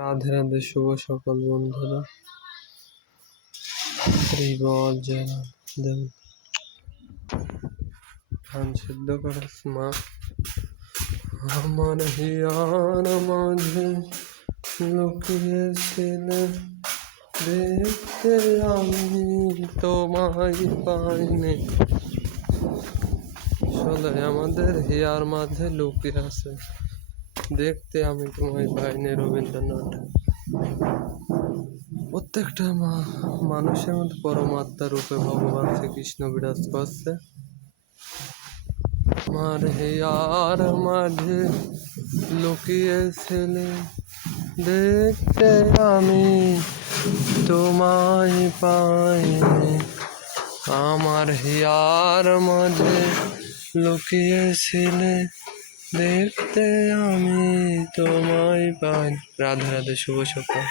রাধে রাধে, শুভ সকাল বন্ধুরা। বল জয় দেব। ধান সিদ্ধ করাস মা, আমার হিয়ার মাঝে লুকিয়েছিলে, দেখতে আমি তোমায় পাইনি। আসলে আমাদের হিয়ার মাঝে লুকিয়ে আছে, দেখতে আমি তোমায় পাইনি। রবীন্দ্রনাথ। প্রত্যেকটা মানুষের মধ্যে পরমাত্মা রূপে ভগবান শ্রীকৃষ্ণ বিরাজ করছে। আমার হিয়ার মাঝে লুকিয়েছিলে, দেখতে আমি তোমায় পাইনি। আমার হিয়ার মাঝে লুকিয়েছিলে, দেখতে আমি তোমায় পাইনি। রাধে রাধে, শুভ সকাল।